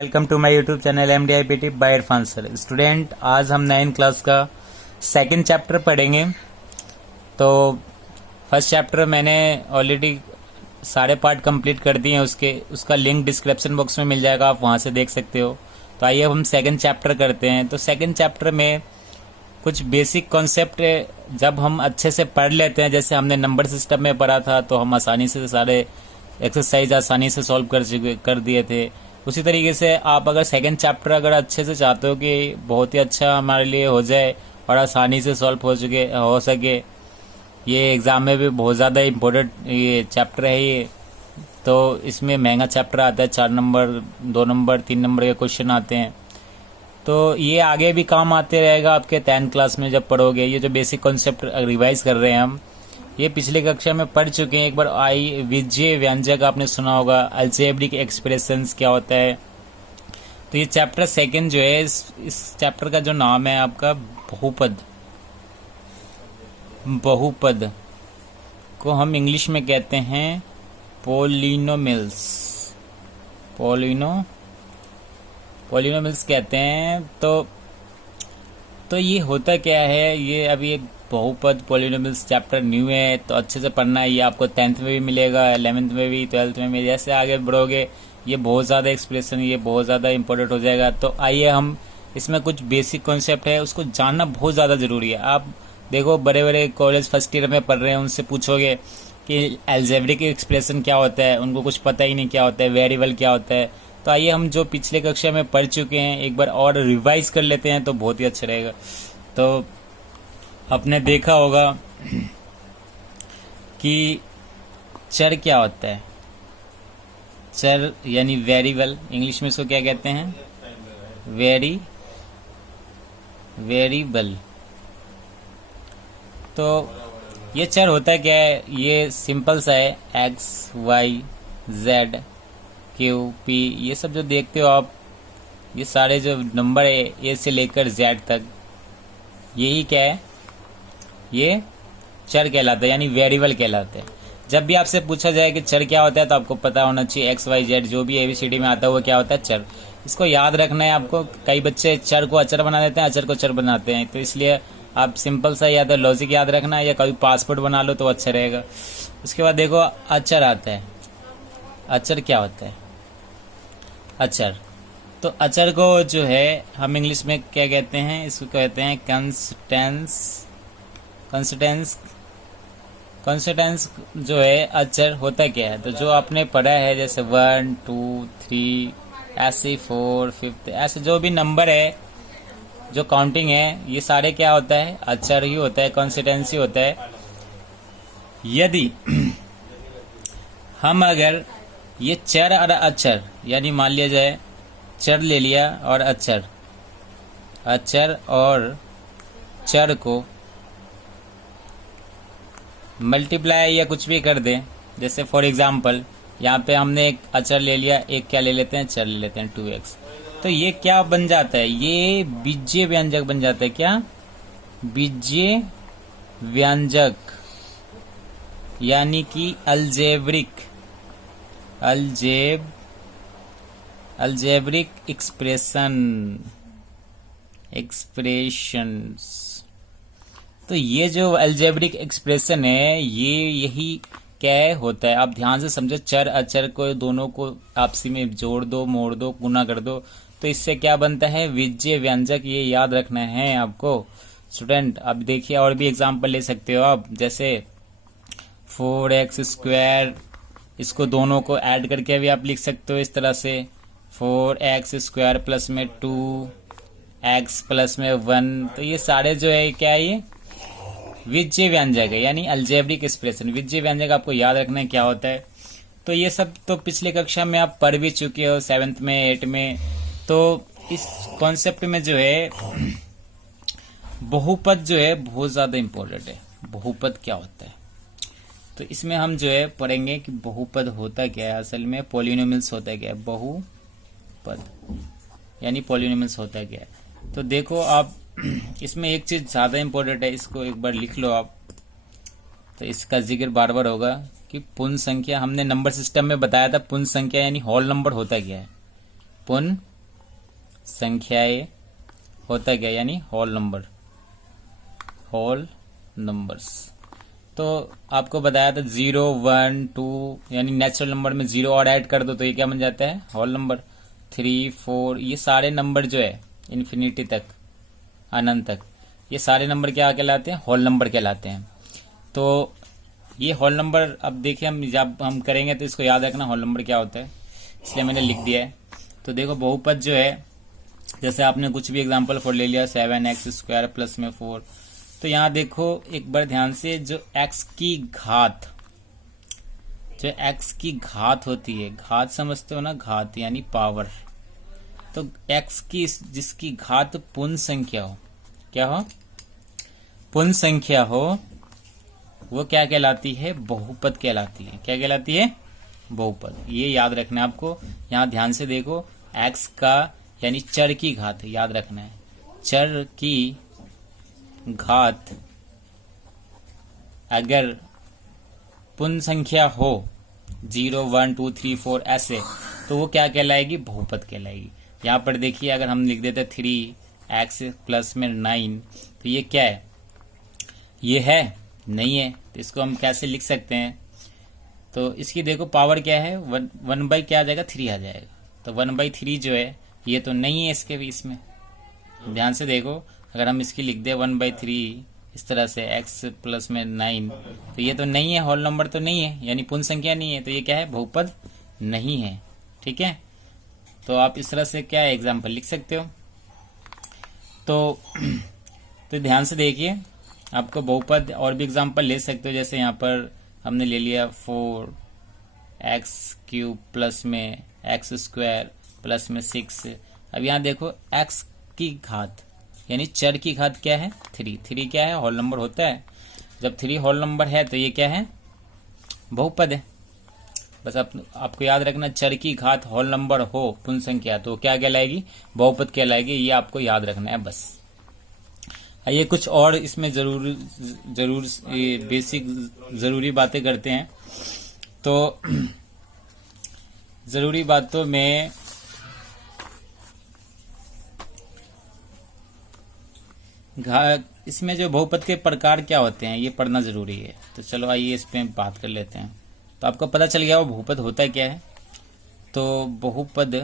Welcome to my YouTube channel MDIPT by Irfan sir. Student, आज हम 9th class का second chapter पढ़ेंगे। तो फर्स्ट चैप्टर मैंने ऑलरेडी सारे पार्ट कंप्लीट कर दिए हैं। उसका लिंक डिस्क्रिप्शन बॉक्स में मिल जाएगा, आप वहां से देख सकते हो। तो आइए हम सेकंड चैप्टर करते हैं। तो सेकंड चैप्टर में कुछ बेसिक कॉन्सेप्ट जब हम अच्छे से पढ़ लेते हैं, जैसे हमने नंबर सिस्टम में पढ़ा था, तो हम आसानी से सारे एक्सरसाइज आसानी से सॉल्व कर दिए थे। उसी तरीके से आप अगर सेकंड चैप्टर अगर अच्छे से चाहते हो कि बहुत ही अच्छा हमारे लिए हो जाए और आसानी से सॉल्व हो सके, ये एग्ज़ाम में भी बहुत ज़्यादा इम्पोर्टेंट ये चैप्टर है ये। तो इसमें महंगा चैप्टर आता है, 4 नंबर 2 नंबर 3 नंबर के क्वेश्चन आते हैं। तो ये आगे भी काम आते रहेगा आपके 10th क्लास में जब पढ़ोगे। ये जो बेसिक कॉन्सेप्ट रिवाइज कर रहे हैं हम, ये पिछले कक्षा में पढ़ चुके हैं। एक बार विजय व्यंजक आपने सुना होगा, अल्जेब्रिक एक्सप्रेशंस क्या होता है। तो ये चैप्टर सेकंड जो है, इस चैप्टर का जो नाम है आपका बहुपद। बहुपद को हम इंग्लिश में कहते हैं पोलिनोमियल्स। पोलिनोमियल्स कहते हैं। तो ये होता क्या है, ये अभी बहुपद पोलिनोमियल्स चैप्टर न्यू है, तो अच्छे से पढ़ना है। ये आपको 10th में भी मिलेगा, 11th में भी, 12th में भी। जैसे आगे बढ़ोगे ये बहुत ज़्यादा एक्सप्रेशन, ये बहुत ज़्यादा इंपॉर्टेंट हो जाएगा। तो आइए हम इसमें कुछ बेसिक कॉन्सेप्ट है, उसको जानना बहुत ज़्यादा ज़रूरी है। आप देखो, बड़े बड़े कॉलेज फर्स्ट ईयर में पढ़ रहे हैं, उनसे पूछोगे कि अलजेब्रिक एक्सप्रेशन क्या होता है, उनको कुछ पता ही नहीं क्या होता है, वेरिएबल क्या होता है। तो आइए हम जो पिछले कक्षा में पढ़ चुके हैं एक बार और रिवाइज कर लेते हैं, तो बहुत ही अच्छा रहेगा। तो आपने देखा होगा कि चर क्या होता है। चर यानी वेरिएबल, इंग्लिश में इसको क्या कहते हैं, वेरिएबल। तो ये चर होता है क्या है, ये सिंपल सा है, X Y Z Q P, ये सब जो देखते हो आप, ये सारे जो नंबर है ए से लेकर जेड तक, यही क्या है, ये चर कहलाता है, यानी वेरिएबल कहलाते हैं। जब भी आपसे पूछा जाए कि चर क्या होता है, तो आपको पता होना चाहिए एक्स वाई जेड जो भी एबीसीडी में आता है वो क्या होता है, चर। इसको याद रखना है आपको। कई बच्चे चर को अचर बना देते हैं, अचर को चर बनाते हैं। तो इसलिए आप सिंपल सा या तो लॉजिक याद रखना है, या कभी पासवर्ड बना लो तो अच्छा रहेगा। उसके बाद देखो अचर आता है। अचर क्या होता है, अचर। तो अचर को जो है हम इंग्लिश में क्या कहते हैं, इसको कहते हैं कंसिस्टेंस जो है अचर होता क्या है। तो जो आपने पढ़ा है, जैसे 1 2 3 ऐसे 4 5 ऐसे जो भी नंबर है, जो काउंटिंग है, ये सारे क्या होता है, अचर ही होता है, कंसिस्टेंसी होता है। यदि हम अगर ये चर और अचर, यानी मान लिया जाए चर ले लिया और अचर और चर को मल्टीप्लाई या कुछ भी कर दें, जैसे फॉर एग्जांपल यहाँ पे हमने एक अचर ले लिया, एक क्या ले लेते हैं, चर ले लेते हैं 2x। तो ये क्या बन जाता है, ये बीजीय व्यंजक बन जाता है। क्या, बीजीय व्यंजक, यानी कि अल्जेब्रिक एक्सप्रेशंस। तो ये जो अल्जेब्रिक एक्सप्रेशन है, ये यही क्या है होता है। आप ध्यान से समझो, चर अचर को दोनों को आपसी में जोड़ दो, मोड़ दो, गुना कर दो, तो इससे क्या बनता है, विजय व्यंजक। ये याद रखना है आपको स्टूडेंट। अब देखिए और भी एग्जांपल ले सकते हो आप, जैसे 4x², इसको दोनों को ऐड करके भी आप लिख सकते हो इस तरह से, 4x² प्लस में 2x प्लस में 1। तो ये सारे जो है क्या है, ये विजय व्यंजक है, यानी अल्जेब्रिक एक्सप्रेशन। विजय व्यंजक आपको याद रखना है क्या होता है। तो ये सब तो पिछले कक्षा में आप पढ़ भी चुके हो, 7th में 8th में। तो इस कॉन्सेप्ट में जो है बहुपद जो है बहुत ज्यादा इंपॉर्टेंट है। बहुपद क्या होता है, तो इसमें हम जो है पढ़ेंगे कि बहुपद होता क्या है, असल में पॉलिनोमियल्स होता क्या है। बहुपद यानी पॉलिनोमियल्स होता क्या है। तो देखो आप, इसमें एक चीज ज्यादा इंपॉर्टेंट है, इसको एक बार लिख लो आप। तो इसका जिक्र बार बार होगा कि पूर्ण संख्या, हमने नंबर सिस्टम में बताया था पूर्ण संख्या यानी होल नंबर होता क्या है। पूर्ण संख्याएं होता क्या, यानी होल नंबर, होल नंबर्स। तो आपको बताया था 0, 1, 2 यानी नेचुरल नंबर में 0 और ऐड कर दो तो ये क्या बन जाता है, होल नंबर। 3, 4 ये सारे नंबर जो है इन्फिनिटी तक, अनंत तक, ये सारे नंबर क्या कहलाते हैं, होल नंबर कहलाते हैं। तो ये होल नंबर, अब देखिए हम जब हम करेंगे तो इसको याद रखना होल नंबर क्या होता है, इसलिए मैंने लिख दिया है। तो देखो बहुपद जो है, जैसे आपने कुछ भी एग्जांपल फॉर ले लिया 7x² प्लस में 4, तो यहाँ देखो एक बार ध्यान से, जो x की घात, जो x की घात होती है, घात समझते हो ना, घात यानी पावर। तो x की जिसकी घात पूर्ण संख्या हो, क्या हो, पूर्ण संख्या हो, वो क्या कहलाती है, बहुपद कहलाती है। क्या कहलाती है, बहुपद। ये याद रखना है आपको। यहाँ ध्यान से देखो, x का यानी चर की घात याद रखना है, चर की घात अगर पूर्ण संख्या हो 0, 1, 2, 3, 4 ऐसे, तो वो क्या कहलाएगी, बहुपद कहलाएगी। यहाँ पर देखिए अगर हम लिख देते 3x प्लस में 9, तो ये क्या है, ये है नहीं है, तो इसको हम कैसे लिख सकते हैं। तो इसकी देखो पावर क्या है, 1 बाई क्या आ जाएगा, 3 आ जाएगा। तो 1/3 जो है ये तो नहीं है इसके भी, इसमें ध्यान से देखो, अगर हम इसकी लिख दे 1/3 इस तरह से x प्लस में 9, तो ये तो नहीं है, होल नंबर तो नहीं है, यानी पूर्ण संख्या नहीं है, तो ये क्या है, बहुपद नहीं है। ठीक है, तो आप इस तरह से क्या एग्जाम्पल लिख सकते हो। तो ध्यान से देखिए, आपको बहुपद और भी एग्जाम्पल ले सकते हो। जैसे यहाँ पर हमने ले लिया 4x³ प्लस में x² प्लस में 6। अब यहाँ देखो x की घात यानी चर की घात क्या है, 3 क्या है, होल नंबर होता है। जब 3 होल नंबर है तो ये क्या है, बहुपद है। बस आपको याद रखना, चर की घात होल नंबर हो, पूर्ण संख्या, तो क्या कहलाएगी, बहुपद कहलाएगी। ये आपको याद रखना है बस। ये कुछ और इसमें जरूर बेसिक जरूरी बातें करते हैं। तो जरूरी बातों में इसमें जो बहुपद के प्रकार क्या होते हैं ये पढ़ना जरूरी है। तो चलो आइए इस पे बात कर लेते हैं। तो आपको पता चल गया वो बहुपद होता है क्या है। तो बहुपद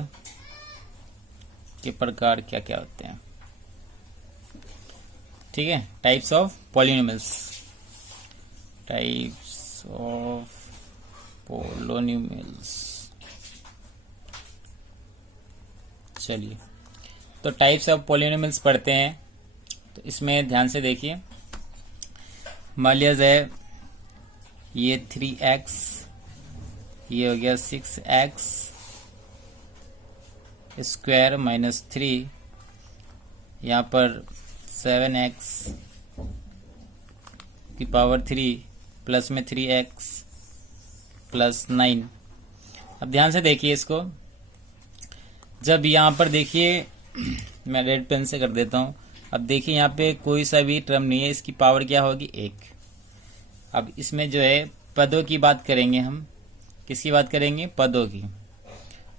के प्रकार क्या क्या होते हैं, ठीक है। Types of polynomials, types of polynomials. चलिए तो टाइप्स ऑफ पॉलिनोमियल्स पढ़ते हैं। तो इसमें ध्यान से देखिए, मान लिया जाए ये 3x, ये हो गया 6x स्क्वायर माइनस 3, यहाँ पर 7x की पावर 3 प्लस में 3x प्लस 9। अब ध्यान से देखिए इसको, जब यहाँ पर देखिए मैं रेड पेन से कर देता हूँ। अब देखिए यहाँ पे कोई सा भी टर्म नहीं है, इसकी पावर क्या होगी, 1। अब इसमें जो है पदों की बात करेंगे हम, किसकी बात करेंगे, पदों की।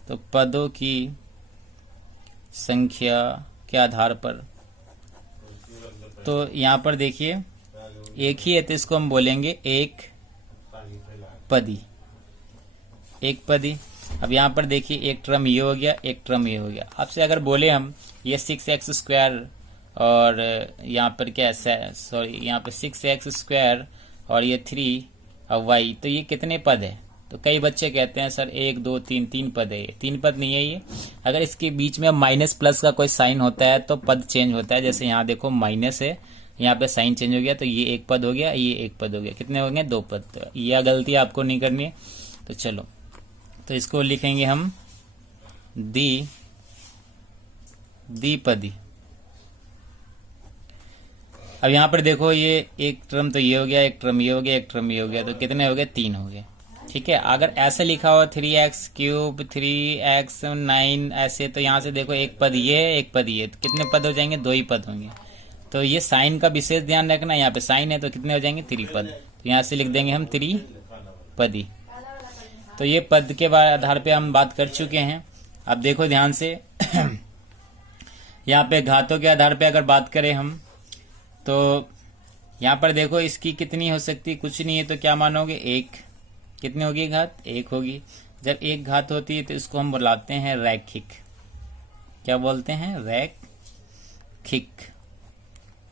तो पदों की संख्या के आधार पर, तो यहाँ पर देखिए एक ही है तो इसको हम बोलेंगे एक पदी, एक पदी। अब यहाँ पर देखिए एक टर्म ये हो गया, एक टर्म ये हो गया। आपसे अगर बोले हम ये 6x स्क्वायर और यहाँ पर क्या है, सॉरी यहाँ पर 6x स्क्वायर और ये 3 और y, तो ये कितने पद है। तो कई बच्चे कहते हैं सर 1 2 3 3 पद है। ये 3 पद नहीं है ये। अगर इसके बीच में माइनस प्लस का कोई साइन होता है तो पद चेंज होता है। जैसे यहाँ देखो माइनस है, यहाँ पे साइन चेंज हो गया, तो ये एक पद हो गया, ये एक पद हो गया। कितने हो गए, 2 पद। तो यह गलती आपको नहीं करनी है। तो चलो, तो इसको लिखेंगे हम द्विपदी। अब यहाँ पर देखो ये एक टर्म तो ये हो गया, एक टर्म ये हो गया, एक टर्म ये हो गया, तो कितने हो गए, 3 हो गए। ठीक है, अगर ऐसे लिखा हो 3x³ 3x9 ऐसे, तो यहाँ से देखो एक पद ये, एक पद ये, तो कितने पद हो जाएंगे, 2 ही पद होंगे। तो ये साइन का विशेष ध्यान रखना, यहाँ पे साइन है तो कितने हो जाएंगे, 3 पद। तो यहाँ से लिख देंगे हम त्रिपदी। तो ये पद के आधार पे हम बात कर चुके हैं। अब देखो ध्यान से यहाँ पे घातों के आधार पे अगर बात करें हम, तो यहाँ पर देखो इसकी कितनी हो सकती है, कुछ नहीं है, तो क्या मानोगे, एक। कितनी होगी घात, एक होगी। जब एक घात होती है तो इसको हम बुलाते हैं रैखिक। क्या बोलते हैं, रैखिक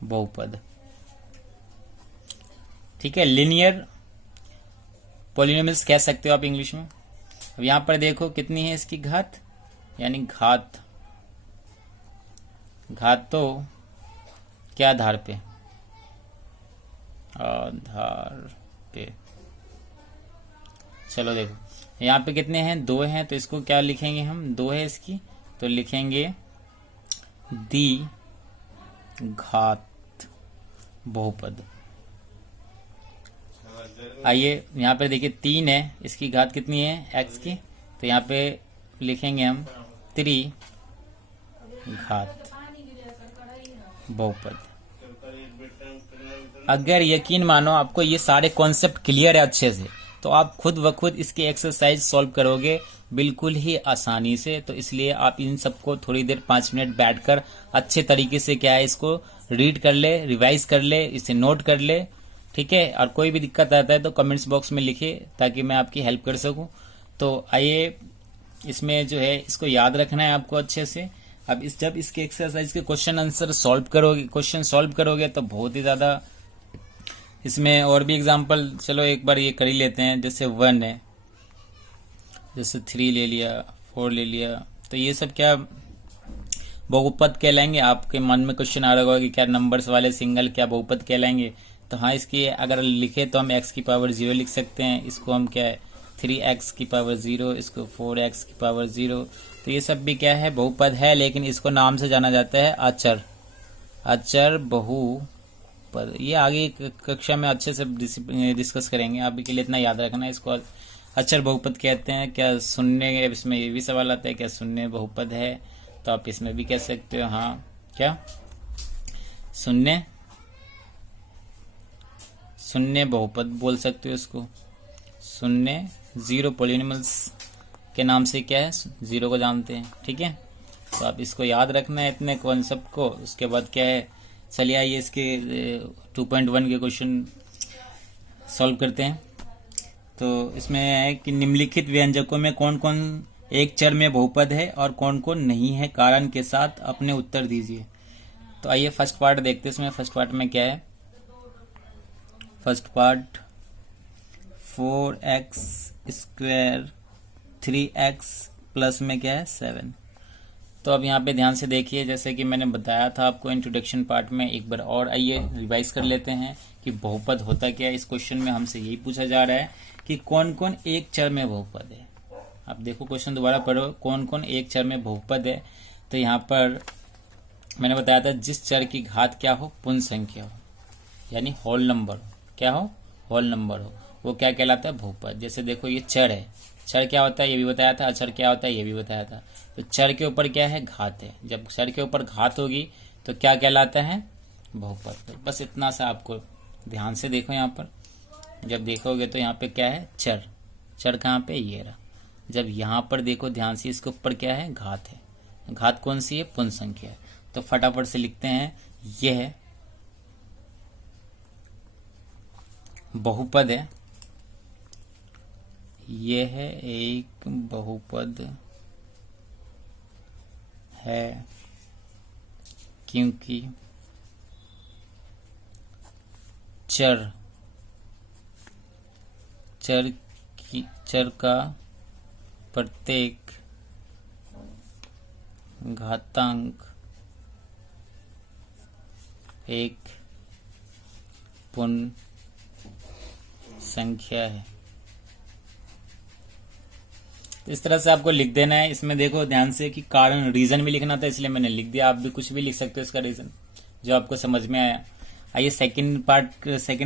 बहुपद। ठीक है, लिनियर पॉलिनोमियल्स कह सकते हो आप इंग्लिश में। अब यहां पर देखो कितनी है इसकी घात, यानी घात तो क्या आधार पे, आधार पे। चलो देखो यहाँ पे कितने हैं, दो हैं, तो इसको क्या लिखेंगे हम, दो है इसकी, तो लिखेंगे दी घात बहुपद। आइए यहाँ पे देखिए तीन है, इसकी घात कितनी है, एक्स की, तो यहाँ पे लिखेंगे हम त्रिघात बहुपद। अगर यकीन मानो आपको ये सारे कॉन्सेप्ट क्लियर है अच्छे से, तो आप खुद ब खुद इसकी एक्सरसाइज सॉल्व करोगे बिल्कुल ही आसानी से। तो इसलिए आप इन सबको थोड़ी देर 5 मिनट बैठकर अच्छे तरीके से क्या है इसको रीड कर ले, रिवाइज कर ले, इसे नोट कर ले। ठीक है, और कोई भी दिक्कत आता है तो कमेंट्स बॉक्स में लिखिए ताकि मैं आपकी हेल्प कर सकूं। तो आइए, इसमें जो है इसको याद रखना है आपको अच्छे से। अब जब इसके एक्सरसाइज के क्वेश्चन आंसर सॉल्व करोगे तो बहुत ही ज्यादा इसमें और भी एग्जांपल, चलो एक बार ये कर ही लेते हैं। जैसे 1 है, जैसे 3 ले लिया, 4 ले लिया, तो ये सब क्या बहुपद कहलाएंगे। आपके मन में क्वेश्चन आ रहा होगा कि क्या नंबर्स वाले सिंगल क्या बहुपद कहलाएंगे। तो हाँ, इसकी अगर लिखे तो हम x की पावर 0 लिख सकते हैं, इसको हम क्या है 3x की पावर 0, इसको 4x की पावर 0। तो ये सब भी क्या है, बहुपद है, लेकिन इसको नाम से जाना जाता है अचर बहुपद। ये आगे कक्षा में अच्छे से डिस्कस करेंगे, अभी के लिए इतना याद रखना है, इसको अचर बहुपद कहते हैं। क्या शून्य, इसमें ये भी सवाल आता है क्या शून्य बहुपद है, तो आप इसमें भी कह सकते हो हाँ, क्या शून्य बहुपद बोल सकते हो इसको। शून्य, जीरो पॉलिनोमियल्स के नाम से क्या है, जीरो को जानते हैं। ठीक है, तो आप इसको याद रखना है इतने कॉन्सेप्ट को। उसके बाद क्या है, चलिए आइए इसके 2.1 के क्वेश्चन सॉल्व करते हैं। तो इसमें है कि निम्नलिखित व्यंजकों में कौन कौन एक चर में बहुपद है और कौन कौन नहीं है, कारण के साथ अपने उत्तर दीजिए। तो आइए फर्स्ट पार्ट देखते हैं। इसमें फर्स्ट पार्ट में क्या है, first part 4x square 3x plus में क्या है 7। तो अब यहाँ पे ध्यान से देखिए, जैसे कि मैंने बताया था आपको इंट्रोडक्शन पार्ट में, एक बार और आइए रिवाइज कर लेते हैं कि बहुपद होता क्या है। इस क्वेश्चन में हमसे यही पूछा जा रहा है कि कौन कौन एक चर में बहुपद है। अब देखो क्वेश्चन दोबारा पढ़ो, कौन कौन एक चर में बहुपद है। तो यहाँ पर मैंने बताया था जिस चर की घात क्या हो, पूर्ण संख्या हो, यानी होल नंबर हो। क्या हो, होल नंबर हो, वो क्या कहलाता है, बहुपद। जैसे देखो ये चर है, चर क्या होता है ये भी बताया था, अचर क्या होता है ये भी बताया था। तो चर के ऊपर क्या है, घात है। जब चर के ऊपर घात होगी तो क्या कहलाता है, बहुपद। बस इतना सा आपको ध्यान से देखो। यहाँ पर जब देखोगे तो यहाँ पे क्या है, चर कहाँ पे, ये रहा। जब यहाँ पर देखो ध्यान से, इसके ऊपर क्या है, घात है। घात कौन सी है, पूर्ण संख्या है। तो फटाफट से लिखते हैं, यह बहुपद है, यह एक बहुपद है क्योंकि चर का प्रत्येक घातांक एक पूर्ण संख्या है। तो इस तरह से आपको लिख देना है। इसमें देखो ध्यान से कि कारण, रीजन भी लिखना था, इसलिए मैंने लिख दिया। आप भी कुछ भी लिख सकते हो इसका रीजन, जो आपको समझ में आया। आइए सेकंड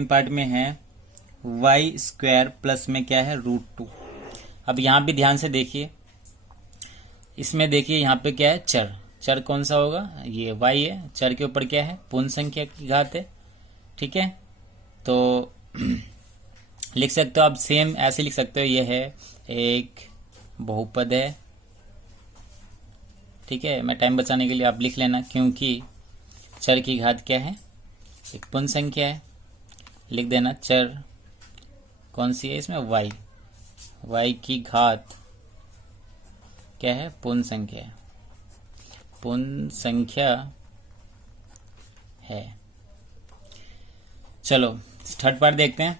पार्ट में है y स्क्वायर प्लस में क्या है, √2। अब यहाँ भी ध्यान से देखिए, इसमें देखिए यहाँ पे क्या है, चर कौन सा होगा, ये y है। चर के ऊपर क्या है, पूर्ण संख्या की घात है। ठीक है, तो लिख सकते हो आप, सेम ऐसे लिख सकते हो, ये है एक बहुपद है ठीक है, मैं टाइम बचाने के लिए आप लिख लेना, क्योंकि चर की घात क्या है, एक पूर्ण संख्या है। लिख देना चर कौन सी है इसमें, y, y की घात क्या है, पूर्ण संख्या है, पूर्ण संख्या है। चलो थर्ड पार्ट देखते हैं।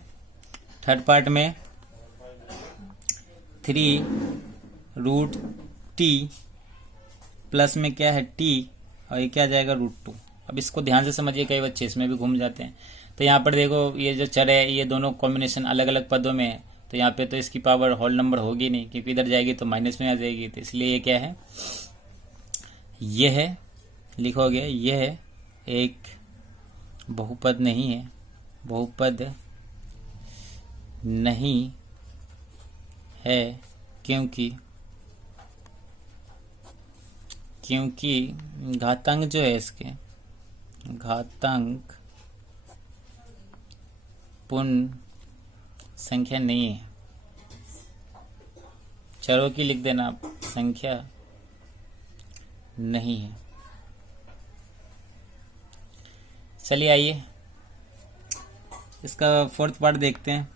थर्ड पार्ट में 3√t प्लस में क्या है t, और ये क्या आ जाएगा √2। अब इसको ध्यान से समझिए, कई बच्चे इसमें भी घूम जाते हैं। तो यहाँ पर देखो ये जो चर है ये दोनों कॉम्बिनेशन अलग अलग पदों में है, तो यहाँ पे तो इसकी पावर होल नंबर होगी नहीं, क्योंकि इधर जाएगी तो माइनस में आ जाएगी। तो इसलिए ये क्या है, ये है, लिखोगे ये है एक बहुपद नहीं है, बहुपद नहीं है, क्योंकि घातांक जो है इसके, घातांक पूर्ण संख्या नहीं है। चरों की लिख देना आप, संख्या नहीं है। चलिए आइए इसका फोर्थ पार्ट देखते हैं।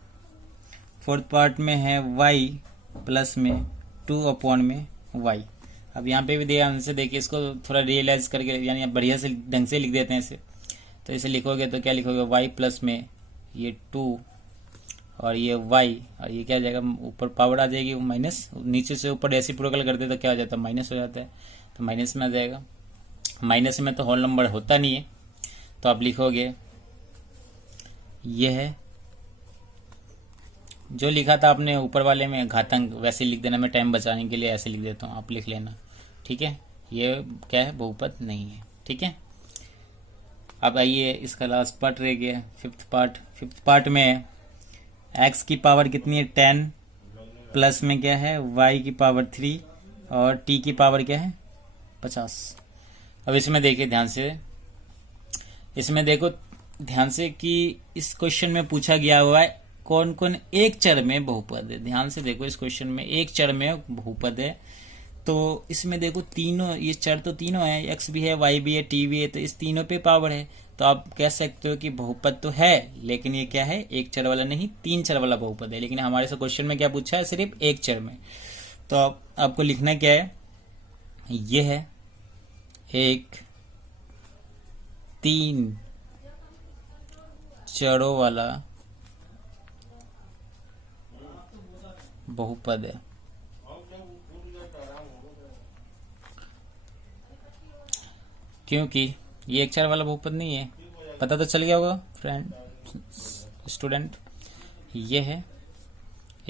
फोर्थ पार्ट में है y प्लस में 2/y। अब यहाँ पे भी ध्यान से देखिए, इसको थोड़ा रियलाइज करके यानी बढ़िया से ढंग से लिख देते हैं इसे। तो इसे लिखोगे तो क्या लिखोगे, y प्लस में ये 2 और ये y, और ये क्या हो जाएगा, ऊपर पावर आ जाएगी माइनस, नीचे से ऊपर रेसिप्रोकल करते तो क्या हो जाता है, माइनस हो जाता है, तो माइनस में आ जाएगा। माइनस में तो होल नंबर होता नहीं है, तो आप लिखोगे यह है, जो लिखा था आपने ऊपर वाले में घातांक वैसे लिख देना। मैं टाइम बचाने के लिए ऐसे लिख देता हूँ, आप लिख लेना, ठीक है। ये क्या है, बहुपद नहीं है, ठीक है। अब आइए इसका लास्ट पार्ट रह गया, फिफ्थ पार्ट। फिफ्थ पार्ट में x की पावर कितनी है, 10 प्लस में क्या है, y की पावर 3 और t की पावर क्या है, 50। अब इसमें देखिए ध्यान से, इसमें देखो ध्यान से कि इस क्वेश्चन में पूछा गया हुआ है कौन कौन एक चर में बहुपद है। ध्यान से देखो, इस क्वेश्चन में एक चर में बहुपद है। तो इसमें देखो तीनों, ये चर तो तीनों है, x भी है, y भी है, t भी है, तो इस तीनों पे पावर है। तो आप कह सकते हो कि बहुपद तो है, लेकिन ये क्या है, एक चर वाला नहीं, 3 चर वाला बहुपद है। लेकिन हमारे से क्वेश्चन में क्या पूछा है, सिर्फ एक चर में। तो आपको लिखना क्या है, ये है एक 3 चरों वाला बहुपद है। क्योंकि ये एक चर वाला बहुपद नहीं है, पता तो चल गया होगा फ्रेंड, स्टूडेंट। ये है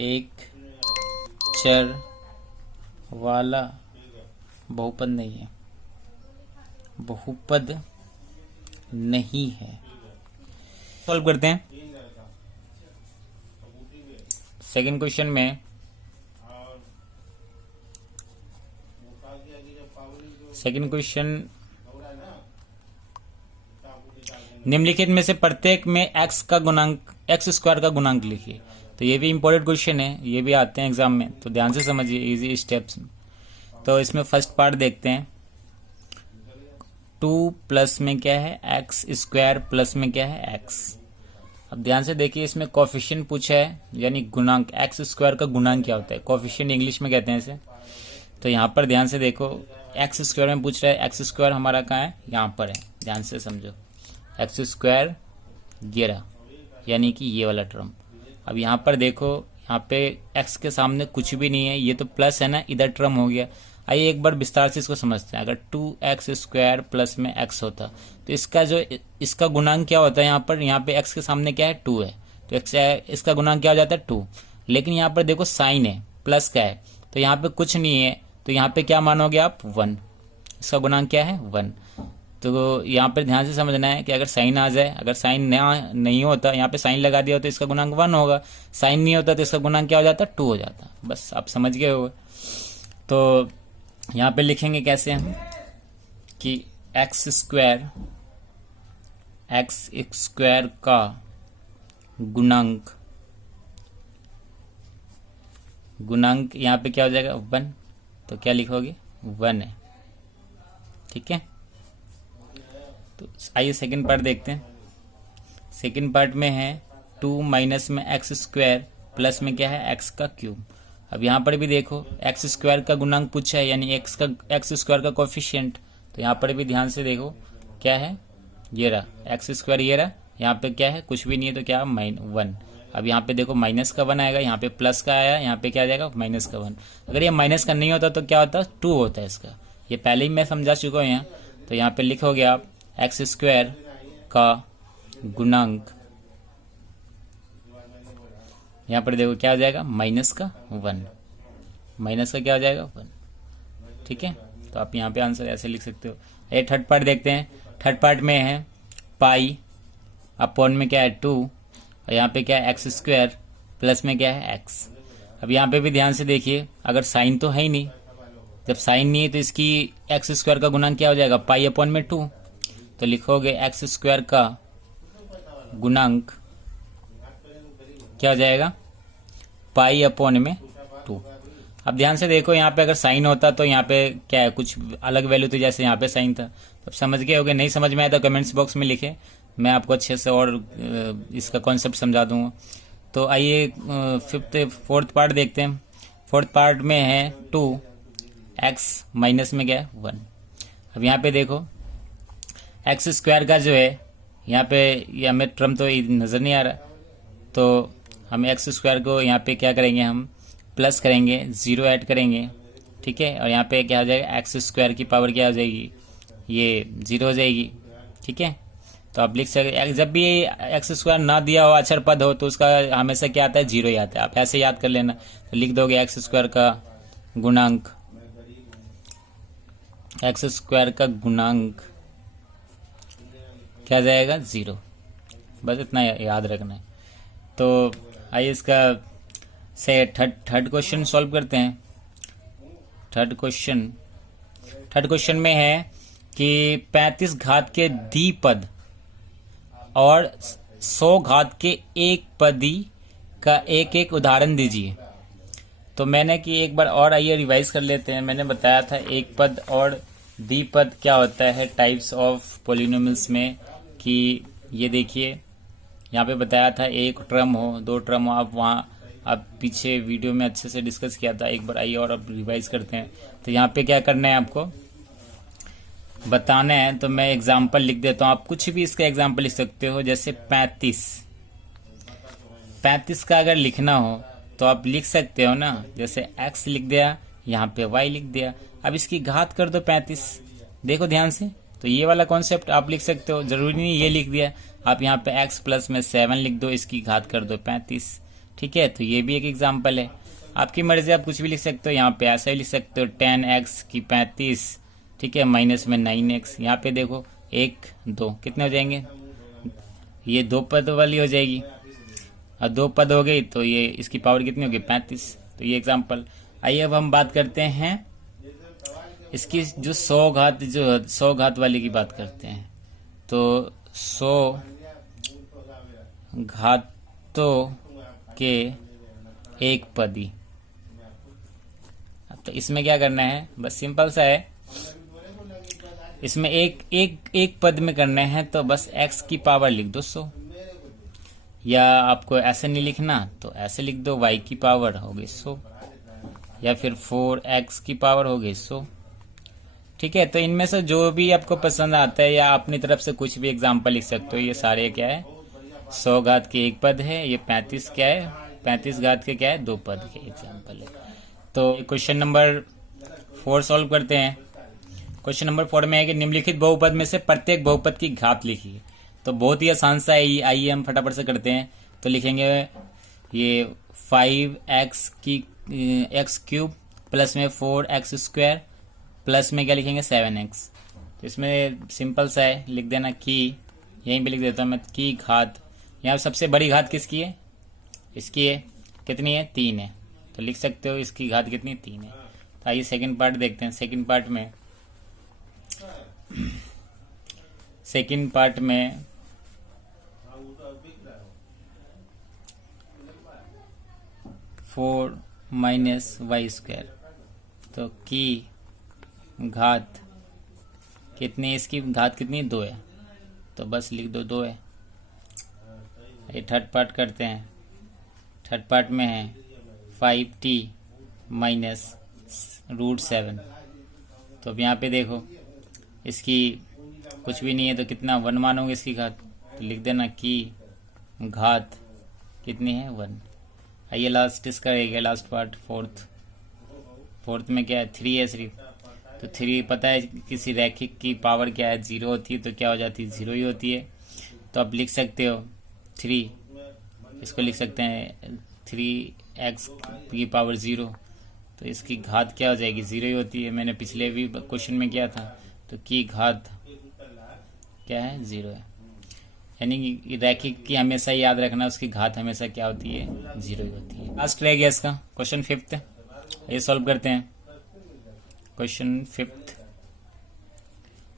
एक चर वाला बहुपद नहीं है, बहुपद नहीं है। सॉल्व करते हैं। सेकंड क्वेश्चन में निम्नलिखित में से प्रत्येक में x का गुणांक, x स्क्वायर का गुणांक लिखिए। तो ये भी इंपॉर्टेंट क्वेश्चन है, ये भी आते हैं एग्जाम में, तो ध्यान से समझिए, इजी स्टेप्स। तो इसमें फर्स्ट पार्ट देखते हैं। 2 प्लस में क्या है, x स्क्वायर प्लस में क्या है, x। अब ध्यान से देखिए, इसमें कोफिशिएंट पूछा है, यानी गुणांक, एक्स स्क्वायर का गुणांक क्या होता है, कोफिशिएंट इंग्लिश में कहते हैं इसे। तो यहाँ पर ध्यान से देखो, एक्स स्क्वायर में पूछ रहा है, एक्स स्क्वायर हमारा कहाँ है, यहाँ पर है, ध्यान से समझो। एक्स स्क्वायर 11, यानी कि ये वाला टर्म। अब यहाँ पर देखो, यहाँ पे एक्स के सामने कुछ भी नहीं है, ये तो प्लस है ना, इधर टर्म हो गया। आइए एक बार विस्तार से इसको समझते हैं। अगर 2x स्क्वायर प्लस में x होता तो इसका गुणांक क्या होता है, यहाँ पे x के सामने क्या है, 2 है, तो इसका गुणांक क्या हो जाता है, 2। लेकिन यहाँ पर देखो साइन है, प्लस का है, तो यहाँ पे कुछ नहीं है, तो यहाँ पे क्या मानोगे आप, 1। इसका गुणांक क्या है, 1। तो यहाँ पर ध्यान से समझना है कि अगर साइन आ जाए, अगर साइन नहीं होता, यहाँ पे साइन लगा दिया हो तो इसका गुणांक 1 होगा, साइन नहीं होता तो इसका गुणांक क्या हो जाता, 2 हो जाता। बस आप समझ गए हो। तो यहाँ पे लिखेंगे कैसे हम, कि एक्स स्क्वायर का गुणांक यहाँ पे क्या हो जाएगा, 1। तो क्या लिखोगे, 1 है, ठीक है, तो आइए सेकंड पार्ट देखते हैं। सेकंड पार्ट में है 2 माइनस में एक्स स्क्वायर प्लस में क्या है एक्स का क्यूब। अब यहाँ पर भी देखो एक्स स्क्वायर का गुणांक पूछा है, यानी एक्स स्क्वायर का कोफिशिएंट। तो यहाँ पर भी ध्यान से देखो क्या है, ये रहा एक्स स्क्वायर, ये रहा, यहाँ पे क्या है कुछ भी नहीं है तो क्या -1। अब यहाँ पे देखो माइनस का 1 आएगा, यहाँ पे प्लस का आया, यहाँ पे क्या आ जाएगा माइनस का 1। अगर ये माइनस का नहीं होता तो क्या होता 2 होता है इसका, ये पहले ही मैं समझा चुका हूँ यहाँ। तो यहाँ पे लिखोगे आप एक्स स्क्वायर का गुणांक, यहाँ पर देखो क्या हो जाएगा माइनस का 1, माइनस का क्या हो जाएगा 1। ठीक है, तो आप यहाँ पे आंसर ऐसे लिख सकते हो। ये थर्ड पार्ट देखते हैं। थर्ड पार्ट में है पाई अपॉन में क्या है 2, और यहाँ पे क्या है एक्स स्क्वायर प्लस में क्या है एक्स। अब यहाँ पे भी ध्यान से देखिए, अगर साइन तो है ही नहीं, जब साइन नहीं है तो इसकी एक्स स्क्वायर का गुणांक क्या हो जाएगा पाई अपॉन में 2। तो लिखोगे एक्स स्क्वायर का गुणांक क्या हो जाएगा पाई अपॉन में 2। अब ध्यान से देखो यहाँ पे अगर साइन होता तो यहाँ पे क्या है कुछ अलग वैल्यू थी, जैसे यहाँ पे साइन था। अब समझ गए होगे, नहीं समझ में आया तो कमेंट्स बॉक्स में लिखे, मैं आपको अच्छे से और इसका कॉन्सेप्ट समझा दूंगा। तो आइए फोर्थ पार्ट देखते हैं। फोर्थ पार्ट में है 2x माइनस में क्या है 1। अब यहाँ पे देखो एक्स स्क्वायर का जो है यहाँ पे ये हमें टर्म तो नज़र नहीं आ रहा, तो हम एक्स स्क्वायर को यहाँ पे क्या करेंगे, हम प्लस करेंगे, 0 ऐड करेंगे। ठीक है, और यहाँ पे क्या हो जाएगा एक्स स्क्वायर की पावर क्या हो जाएगी, ये 0 हो जाएगी। ठीक है, तो आप लिख सकते, जब भी एक्स स्क्वायर ना दिया हो अक्षर पद हो तो उसका हमेशा क्या आता है 0 ही आता है, आप ऐसे याद कर लेना। तो लिख दोगे एक्स स्क्वायर का गुणांक, एक्स स्क्वायर का गुणांक क्या जाएगा 0, बस इतना याद रखना है। तो आइए इसका से थर्ड क्वेश्चन सॉल्व करते हैं। थर्ड क्वेश्चन में है कि 35 घात के द्विपद और 100 घात के एक पदी का एक एक उदाहरण दीजिए। तो मैंने कि एक बार और आइए रिवाइज कर लेते हैं। मैंने बताया था एक पद और द्विपद क्या होता है टाइप्स ऑफ पॉलिनोमियल्स में, कि ये देखिए यहाँ पे बताया था एक टर्म हो, 2 टर्म हो। आप पीछे वीडियो में अच्छे से डिस्कस किया था, एक बार आइए और अब रिवाइज करते हैं। तो यहाँ पे क्या करना है आपको बताना है, तो मैं एग्जाम्पल लिख देता हूँ, आप कुछ भी इसका एग्जाम्पल लिख सकते हो। जैसे 35 का अगर लिखना हो तो आप लिख सकते हो ना, जैसे x लिख दिया, यहाँ पे y लिख दिया, अब इसकी घात कर दो 35। देखो ध्यान से, तो ये वाला कॉन्सेप्ट आप लिख सकते हो, जरूरी नहीं ये लिख दिया, आप यहाँ पे x प्लस में 7 लिख दो, इसकी घात कर दो 35। ठीक है, तो ये भी एक एग्जाम्पल है, आपकी मर्जी, आप कुछ भी लिख सकते हो। यहाँ पे ऐसा ही लिख सकते हो 10x की 35, ठीक है, माइनस में 9x। यहाँ पे देखो 1 2 कितने हो जाएंगे, ये 2 पद वाली हो जाएगी, और 2 पद हो गई तो ये इसकी पावर कितनी होगी 35। तो ये एग्जाम्पल। आइए अब हम बात करते हैं इसकी जो 100 घात वाली की बात करते हैं। तो 100 घातों के एक पदी। तो इसमें क्या करना है, बस सिंपल सा है, इसमें एक पद में करना है, तो बस x की पावर लिख दो 100, या आपको ऐसे नहीं लिखना तो ऐसे लिख दो y की पावर हो गई 100, या फिर 4x की पावर हो गई 100। ठीक है, तो इनमें से जो भी आपको पसंद आता है, या अपनी तरफ से कुछ भी एग्जाम्पल लिख सकते हो। ये सारे क्या है 100 घात के एक पद है, ये 35 क्या है 35 घात के क्या है 2 पद के एग्जाम्पल है। तो क्वेश्चन नंबर 4 सॉल्व करते हैं। क्वेश्चन नंबर 4 में है कि निम्नलिखित बहुपद में से प्रत्येक बहुपद की घात लिखिए। तो बहुत ही आसान सा है, आइए हम फटाफट से करते हैं। तो लिखेंगे ये 5x की x क्यूब प्लस में 4x स्क्वायर प्लस में क्या लिखेंगे 7x। तो इसमें सिंपल सा है, लिख देना की, यहीं पे लिख देता हूँ मैं की घात। यहाँ सबसे बड़ी घात किसकी है, इसकी है, कितनी है 3 है, तो लिख सकते हो इसकी घात कितनी 3 है। तो आइए सेकंड पार्ट देखते हैं। सेकंड पार्ट में 4 माइनस वाई स्क्वायर, तो की घात कितनी है इसकी घात कितनी है 2 है, तो बस लिख दो 2 है। ये थर्ड पार्ट करते हैं। थर्ड पार्ट में है 5t माइनस √7। तो अब यहाँ पे देखो इसकी कुछ भी नहीं है तो कितना 1 मानोगे इसकी घात, तो लिख देना कि घात कितनी है 1। आइए लास्ट इसका रहेगा लास्ट पार्ट फोर्थ में क्या है 3 है सिर्फ, तो 3 पता है किसी रैखिक की पावर क्या है 0 होती है, तो क्या हो जाती है 0 ही होती है। तो आप लिख सकते हो 3, इसको लिख सकते हैं 3x की पावर 0, तो इसकी घात क्या हो जाएगी 0 ही होती है। मैंने पिछले भी क्वेश्चन में किया था, तो की घात क्या है 0 है। यानी कि रैखिक की हमेशा याद रखना, उसकी घात हमेशा क्या होती है 0 ही होती है। लास्ट रह गया इसका क्वेश्चन 5th, ये सॉल्व करते हैं। क्वेश्चन 5th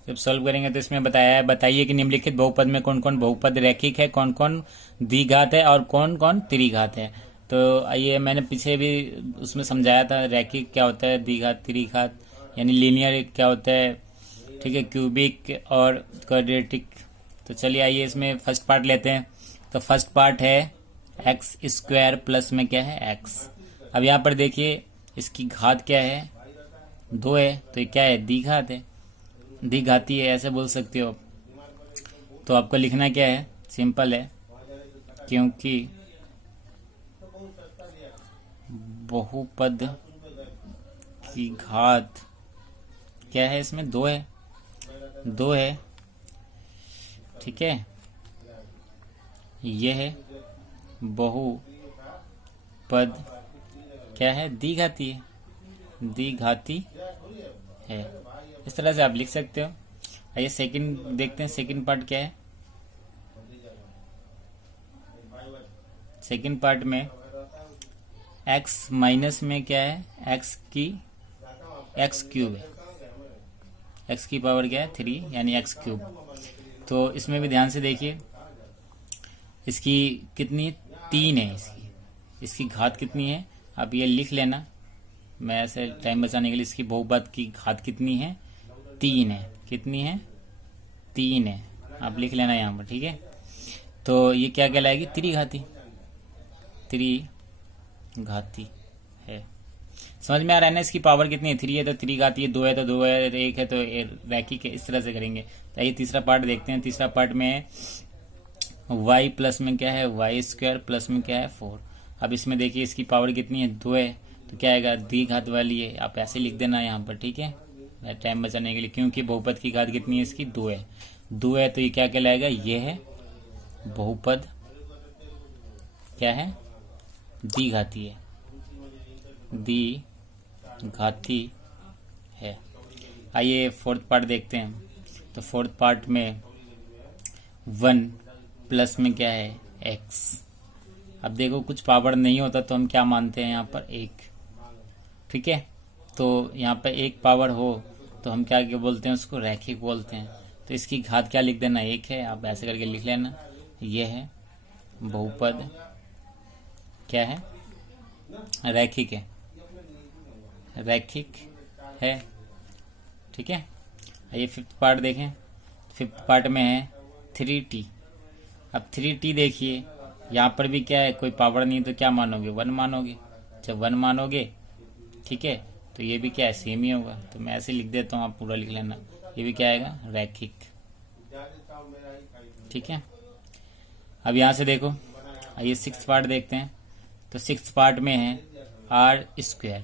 जब सॉल्व करेंगे तो इसमें बताया है, बताइए कि निम्नलिखित बहुपद में कौन कौन बहुपद रैखिक है, कौन कौन द्विघात है और कौन कौन त्रिघात है। तो आइए मैंने पीछे भी उसमें समझाया था रैखिक क्या होता है, द्विघात त्रिघात यानी लीनियर क्या होता है, ठीक है, क्यूबिक और क्वाड्रेटिक। तो चलिए आइए इसमें फर्स्ट पार्ट लेते हैं। तो फर्स्ट पार्ट है x² प्लस में क्या है x। अब यहाँ पर देखिए इसकी घात क्या है 2 है, तो ये क्या है द्विघात है, द्विघाती है ऐसे बोल सकते हो। तो आपको लिखना क्या है, सिंपल है, क्योंकि बहुपद की घात क्या है इसमें 2 है, ठीक है, यह है बहुपद क्या है द्विघाती है। इस तरह से आप लिख सकते हो। आइए सेकंड देखते हैं, सेकंड पार्ट क्या है। सेकंड पार्ट में x माइनस में क्या है x क्यूब है, x की पावर क्या है 3 यानी x क्यूब। तो इसमें भी ध्यान से देखिए इसकी कितनी 3 है, इसकी घात कितनी है आप ये लिख लेना। मैं ऐसे टाइम बचाने के लिए इसकी बहुपद की घात कितनी है 3 है, कितनी है 3 है, आप लिख लेना यहाँ पर, ठीक है। तो ये क्या कहलाएगी त्रिघाती है। समझ में आ रहा है ना, इसकी पावर कितनी है 3 है तो त्रिघाती है, 2 है तो 2 है, 1 है तो रैखिक है। इस तरह से करेंगे। तो आइए तीसरा पार्ट देखते हैं। तीसरा पार्ट में y प्लस में क्या है y² प्लस में क्या है 4। अब इसमें देखिए इसकी पावर कितनी है 2 है, तो क्या आएगा द्विघात वाली है, आप ऐसे लिख देना यहाँ पर, ठीक है, टाइम बचाने के लिए, क्योंकि बहुपद की घात कितनी है इसकी 2 है, तो ये क्या कहलाएगा, ये है बहुपद क्या है द्विघाती है। आइए फोर्थ पार्ट देखते हैं। तो फोर्थ पार्ट में 1 प्लस में क्या है x। अब देखो कुछ पावर नहीं होता तो हम क्या मानते हैं यहाँ पर 1, ठीक है। तो यहाँ पर 1 पावर हो तो हम क्या बोलते हैं उसको रैखिक बोलते हैं। तो इसकी घात क्या लिख देना 1 है, आप ऐसे करके लिख लेना, ये है बहुपद क्या है रैखिक है, ठीक है। आइए फिफ्थ पार्ट देखें। फिफ्थ पार्ट में है 3t। अब 3t देखिए यहाँ पर भी क्या है, कोई पावर नहीं तो क्या मानोगे 1 मानोगे। जब 1 मानोगे, ठीक है, तो ये भी क्या है सेम ही होगा। तो मैं ऐसे लिख देता हूँ, आप पूरा लिख लेना, ये भी क्या आएगा रैखिक, ठीक है। अब यहाँ से देखो, आइए सिक्स्थ पार्ट देखते हैं। तो सिक्स्थ पार्ट में है r²।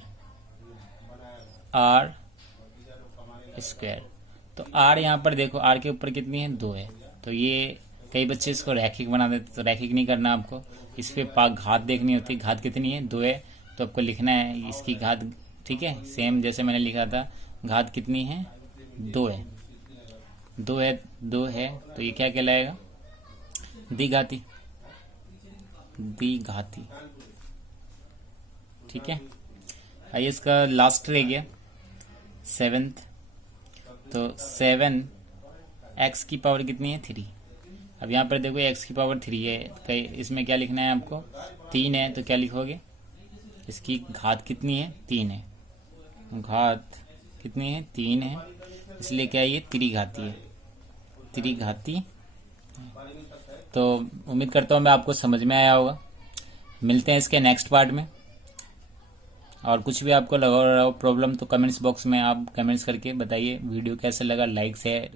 तो r यहाँ पर देखो r के ऊपर कितनी है 2 है, तो ये कई बच्चे इसको रैखिक बना देते, तो रैखिक नहीं करना आपको, इस पे घात देखनी होती है। घात कितनी है 2 है, तो आपको लिखना है इसकी घात, ठीक है, सेम जैसे मैंने लिखा था। घात कितनी है 2 है, 2 है, तो ये क्या कहलाएगा द्विघाती, ठीक है। आइए इसका लास्ट रह गया 7th। तो 7 x की पावर कितनी है 3। अब यहाँ पर देखो x की पावर 3 है, इसमें क्या लिखना है आपको 3 है, तो क्या लिखोगे इसकी घात कितनी है 3 है, घात कितनी है 3 है, इसलिए क्या है, ये त्रिघाती है, त्रिघाती। तो उम्मीद करता हूँ मैं आपको समझ में आया होगा। मिलते हैं इसके नेक्स्ट पार्ट में। और कुछ भी आपको लगा रहा हो प्रॉब्लम तो कमेंट्स बॉक्स में आप कमेंट्स करके बताइए। वीडियो कैसा लगा, लाइक शेयर